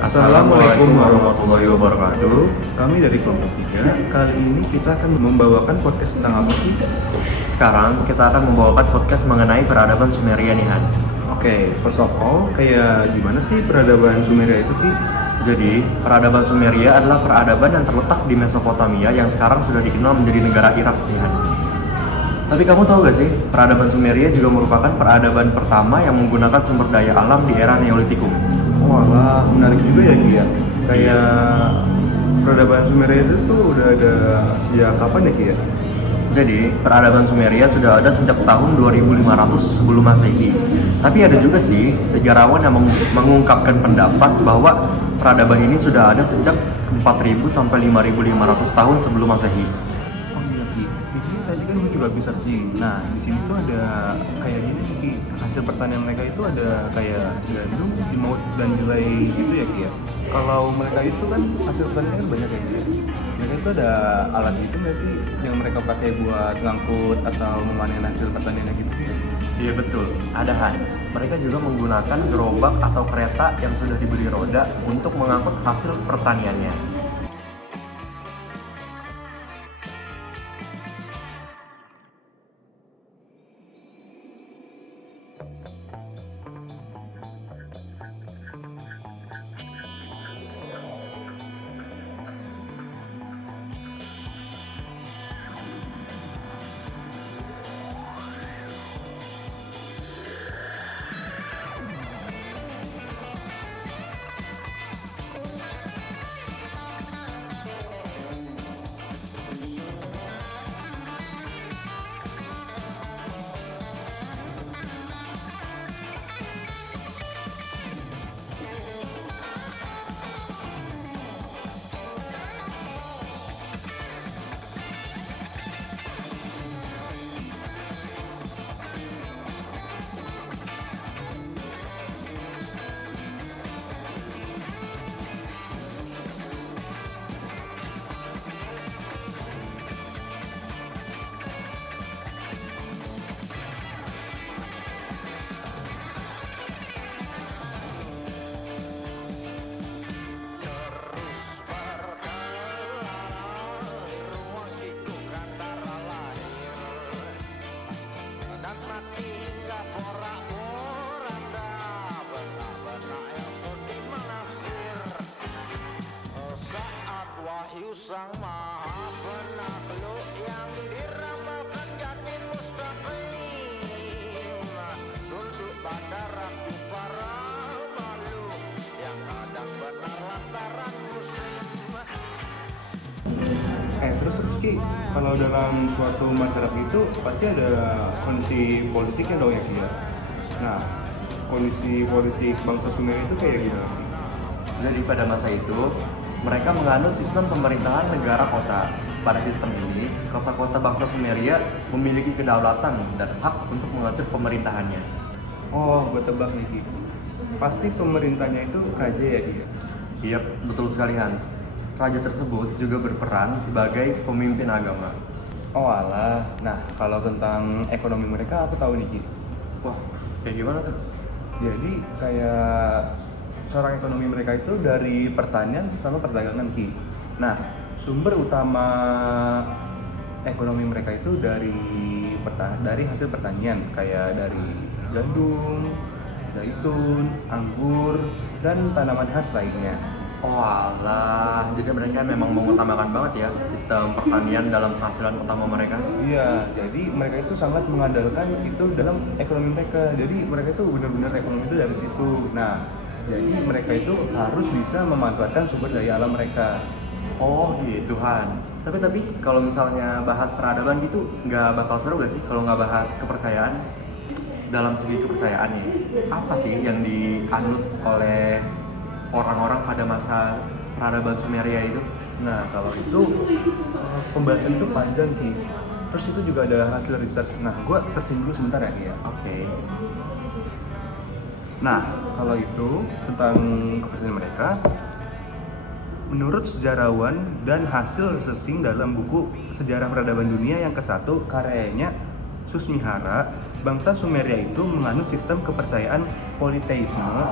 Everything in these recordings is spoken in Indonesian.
Assalamualaikum warahmatullahi wabarakatuh. Kami dari kelompok 3. Kali ini kita akan membawakan podcast tentang apa sih? Sekarang kita akan membawakan podcast mengenai peradaban Sumeria nih Han. Oke, first of all, kayak gimana sih peradaban Sumeria itu sih? Jadi, peradaban Sumeria adalah peradaban yang terletak di Mesopotamia yang sekarang sudah dikenal menjadi negara Irak nih Han. Tapi kamu tahu gak sih, peradaban Sumeria juga merupakan peradaban pertama yang menggunakan sumber daya alam di era Neolitikum. Wah, menarik juga ya Ki ya. Kayak peradaban Sumeria itu tuh udah ada sejak kapan ya Ki ya? Jadi, peradaban Sumeria sudah ada sejak tahun 2500 sebelum Masehi. Tapi ada juga sih sejarawan yang mengungkapkan pendapat bahwa peradaban ini sudah ada sejak 4000 sampai 5500 tahun sebelum Masehi. Oh iya Ki, ini tadi kan gue juga bisa searching. Nah, di sini tuh ada kayak gini tuh Ki, hasil pertanian mereka itu ada kayak gandum, timut, dan jelai gitu ya Ki ya. Kalau mereka itu kan hasil pertanian kan banyak ya Ki ya. Mereka itu ada alat gitu nggak sih yang mereka pakai buat ngangkut atau memanen hasil pertaniannya gitu sih? Iya betul, ada Hans. Mereka juga menggunakan gerobak atau kereta yang sudah diberi roda untuk mengangkut hasil pertaniannya. Sang Maha Penakluk yang diramalkan jadi mustaqim, tunduk pada ragu para makhluk yang kadang benar lantaran muslim. Terus Ki, kalau dalam suatu masyarakat itu pasti ada kondisi politiknya dong ya Ki ya. Nah, kondisi politik bangsa Sumeria itu kayak gimana Ki? Jadi pada masa itu, mereka menganut sistem pemerintahan negara kota. Pada sistem ini, kota-kota bangsa Sumeria memiliki kedaulatan dan hak untuk mengatur pemerintahannya. Oh, gue tebak nih Ki. Pasti pemerintahnya itu raja ya Ki ya? Iya, betul sekali Hans. Raja tersebut juga berperan sebagai pemimpin agama. Oh alah, nah kalau tentang ekonomi mereka aku tahu nih Ki. Wah, kayak gimana tuh? Jadi kayak seorang ekonomi mereka itu dari pertanian sama perdagangan Ki. Nah, sumber utama ekonomi mereka itu dari hasil pertanian kayak dari gandum, zaitun, anggur, dan tanaman khas lainnya. Oh alah, jadi mereka memang mengutamakan banget ya sistem pertanian dalam penghasilan utama mereka. Iya, jadi mereka itu sangat mengandalkan itu dalam ekonomi mereka. Jadi mereka itu benar-benar ekonomi itu dari situ. Nah, jadi mereka itu harus bisa memanfaatkan sumber daya alam mereka. Oh gitu Han. Tapi kalau misalnya bahas peradaban gitu nggak bakal seru gak sih kalau nggak bahas kepercayaan? Dalam segi kepercayaan nih, apa sih yang dianut oleh orang-orang pada masa peradaban Sumeria itu? Nah, kalau itu pembahasan itu panjang Ki. Terus itu juga ada hasil research. Nah, gue searching dulu sebentar ya Ki ya. Oke. Nah, kalau itu tentang kepercayaan mereka, menurut sejarawan dan hasil researching dalam buku Sejarah Peradaban Dunia yang ke-1 karyanya Susmihara, bangsa Sumeria itu menganut sistem kepercayaan politeisme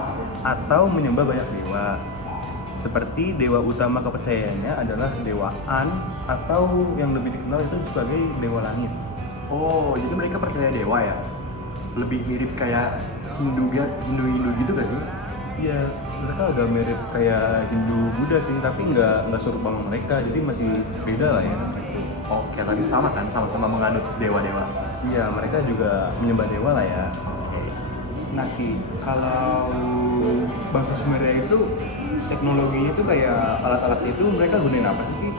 atau menyembah banyak dewa. Seperti dewa utama kepercayaannya adalah dewa An, atau yang lebih dikenal itu sebagai dewa langit. Oh, jadi mereka percaya dewa ya? Lebih mirip kayak Hindu gitu gak sih? Iya, mereka agak mirip kayak Hindu Buddha sih, tapi nggak serupa mereka, jadi masih beda lah ya. Oke, tapi sama kan, sama-sama menganut dewa-dewa. Iya, mereka juga menyembah dewa lah ya. Oke. Nah Ki, kalau bangsa Sumeria itu teknologinya itu kayak alat-alat itu mereka gunain apa sih Ki?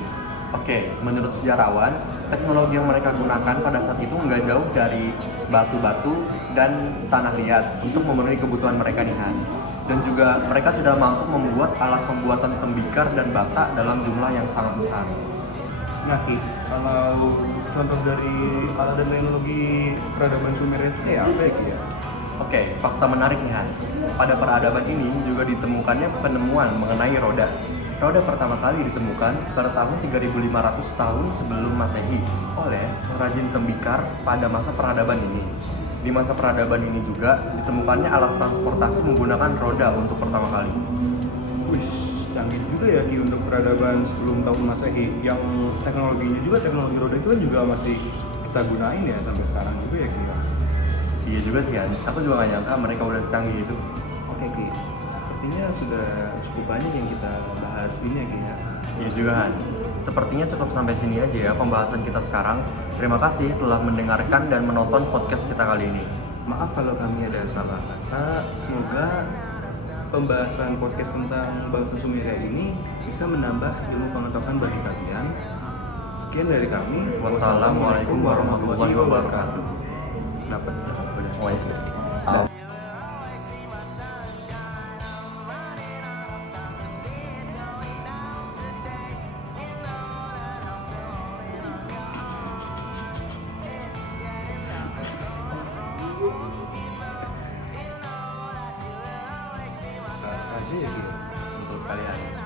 Oke, menurut sejarawan, teknologi yang mereka gunakan pada saat itu nggak jauh dari batu-batu dan tanah liat untuk memenuhi kebutuhan mereka nih Han. Dan juga mereka sudah mampu membuat alat pembuatan tembikar dan bata dalam jumlah yang sangat besar. Nah Ki, kalau contoh dari alat dan teknologi peradaban Sumeria itu kayak apa ya Ki ya? Oke, fakta menarik nih Han. Pada peradaban ini juga ditemukannya penemuan mengenai roda. Roda pertama kali ditemukan pada tahun 3500 tahun sebelum Masehi oleh pengrajin tembikar pada masa peradaban ini. Di masa peradaban ini juga ditemukannya alat transportasi menggunakan roda untuk pertama kali. Wih, canggih juga ya Ki untuk peradaban sebelum tahun Masehi. Yang teknologinya juga, teknologi roda itu kan juga masih kita gunain ya sampai sekarang juga ya Ki ya? Iya juga sih Han, aku juga gak nyangka mereka udah secanggih itu. Oke Ki, sepertinya sudah cukup banyak yang kita bahas ini ya Ki ya. Iya juga Han. Sepertinya cukup sampai sini aja ya pembahasan kita sekarang. Terima kasih telah mendengarkan dan menonton podcast kita kali ini. Maaf kalau kami ada salah kata. Semoga pembahasan podcast tentang bangsa Sumeria ini bisa menambah ilmu pengetahuan bagi kalian. Sekian dari kami. Wassalamualaikum warahmatullahi wabarakatuh. Kenapa? Udah semuanya. Aja ya Ki. Untuk sekalian.